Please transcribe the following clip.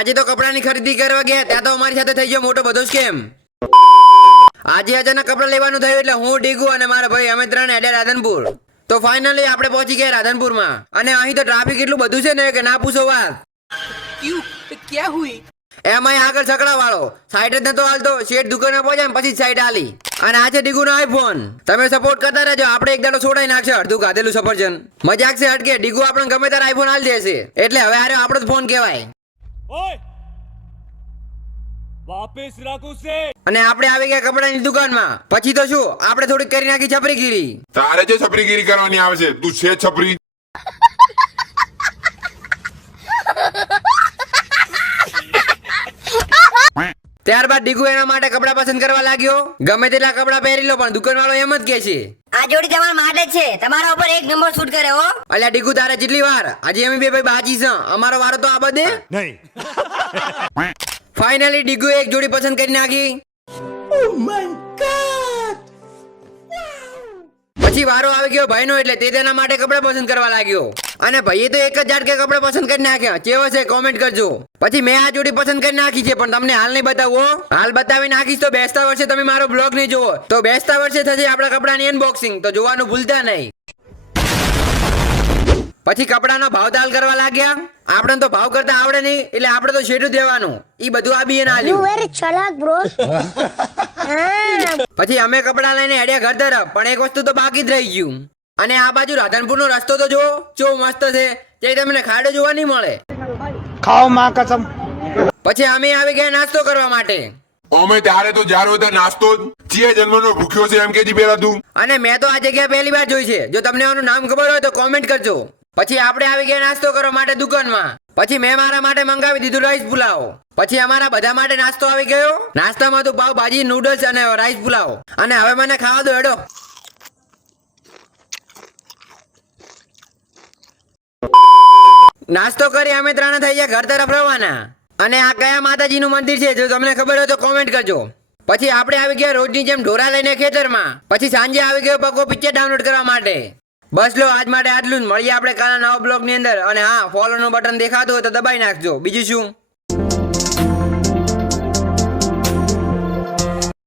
આજે તો કપડાની ખરીદી કરવા ગયા ત્યાં તો અમારી સાથે થઈ ગયો મોટો બધો સ્કેમ. આજે અચાનક કપડા લેવાનું થયું એટલે હું ડીગુ અને મારા ભાઈ અમે ત્રણ હેડ્યા રાધનપુર. તો ફાઇનલી આપણે પહોંચી ગયા રાધનપુરમાં અને અહીં તો ટ્રાફિક એટલું બધું છે ને કે ના પૂછો વાત. क्या हुई? એમાં આગળ છકડા વાળો સાઈડ જ નતો હાલતો. શેઠ દુકાને પહોંચ્યા ને પછી સાઈડ હાલી. અને આ છે ડીગુનો આઈફોન. તમે સપોર્ટ કરતા રહેજો, આપણે એક દાડો છોડાઈ નાખશે અડધું ગાધેલું સફરજન. મજાક છે હટકે, ડીગુ આપણને ગમે ત્યારે આઈફોન હાલ દેશે એટલે હવે આરે આપણો જ ફોન કહેવાય. ओए वापस रख उसे. અને આપણે આવી ગયા કપડાની દુકાનમાં. પછી તો શું, આપણે થોડીક કરી નાખી છપરીગીરી. તારે જે છપરીગીરી કરવાની આવે છે, તું છે છપરી. ત્યારબાદ ડીગુ એના માટે કપડા પસંદ કરવા લાગ્યો. ગમે તેટલા કપડા પહેરી લો પણ દુકાનવાળો એમ જ કહે છે, આ જોડી તમારા માટે જ છે, તમારા ઉપર એક નંબર શૂટ કરે હો. અલ્યા ડીગુ તારે જેટલી વાર, આજે અમે બે ભાઈ બાજી છે, અમારો વારો તો આ બધે नहीं. ફાઇનલી ડીગુ એક જોડી પસંદ કરી નાખી. પછી વારો આવી ગયો ભાઈનો એટલે તે તેના માટે કપડા પસંદ કરવા લાગ્યો. અને ભાઈએ તો એક જ ઝાટકે કપડા પસંદ કરી નાખ્યા. કેવો છે કોમેન્ટ કરજો. પછી મેં આ જોડી પસંદ કરી નાખી છે પણ તમને હાલ નહીં બતાવો. હાલ બતાવી નાખીશ તો બેસતા વર્ષે તમે મારો બ્લોગ નહીં જોવો તો બેસતા વર્ષે થશે આપણા કપડાની અનબોક્સિંગ, તો જોવાનું ભૂલતા નહીં. પછી કપડાનો ભાવ તાલ કરવા લાગ્યા. આપણે તો ભાવ કરતા આવડે નહીં એટલે આપણે તો શેઠું દેવાનું. ઈ બધું આ બી આલ્યું. વેરી ચલાક બ્રો. પછી અમે કપડા લઈને હેડ્યા ઘર તરફ. પણ એક વસ્તુ તો બાકી જ રહી ગયું. અને આ બાજુ રાધનપુરનો રસ્તો તો જો કેવો મસ્ત છે, તે તમને ખાડો જોવા નહીં મળે. खाओ माँ कसम. પછી અમે આવી ગયા નાસ્તો કરવા માટે. ઓમે તારે તો જારો તો નાસ્તો ચીએ જન્મનો ભૂખ્યો છે એમ કેજી પેલા તું. અને મેં તો આ જગ્યા પહેલી વાર જોઈ છે. જો તમને આનું નામ ખબર હોય તો કોમેન્ટ કરજો. પછી આપણે આવી ગયા નાસ્તો કરવા માટે દુકાનમાં. પછી મેં મારા માટે મંગાવી દીધું રાઈસ પુલાવ. પછી અમારા બધા માટે નાસ્તો આવી ગયો. નાસ્તામાં તો પાવ ભાજી, નૂડલ્સ અને રાઈસ પુલાવ. અને હવે મને ખાવા દો હેડો. નાસ્તો કરી અમે ત્રણ થઈ ગયા ઘર તરફ રવાના. અને આ કયા માતાજીનું મંદિર છે જો તમને ખબર હોય તો કોમેન્ટ કરજો. પછી આપણે આવી ગયા રોજની જેમ ઢોરા લઈને ખેતરમાં. પછી સાંજે આવી ગયો પકો પિક્ચર ડાઉનલોડ કરવા માટે. બસ લો આજ માટે આટલું જ. મળીએ આપણે કાલના નવા બ્લોગ ની અંદર. અને હા, ફોલો નું બટન દેખાતું હોય તો દબાઈ નાખજો. બીજું શું.